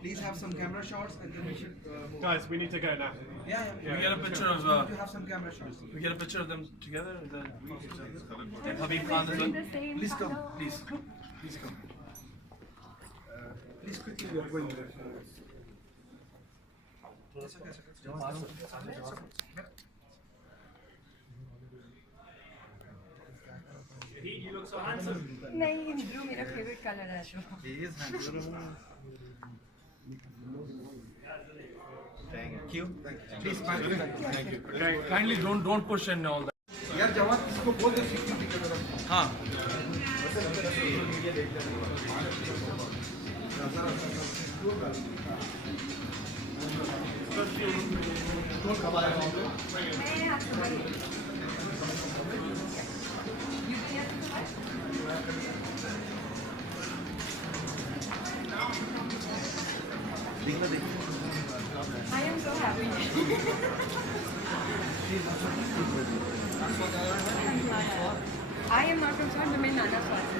Please have some camera shots and then we should move. Guys, we need to go now. Yeah, yeah. We get a picture of You have some camera shots. we get a picture of them together and then Habib Khan as well. Please come. Please. Please come. Please quickly, we are going there. It's okay, it's okay. नहीं blue मेरा favourite colour है जो Thank you. Please, Thank you. Kindly don't push and all that. यार जवान इसको बोल दो security camera. हाँ. I am so happy. I am not from Swat, but my nana Swat.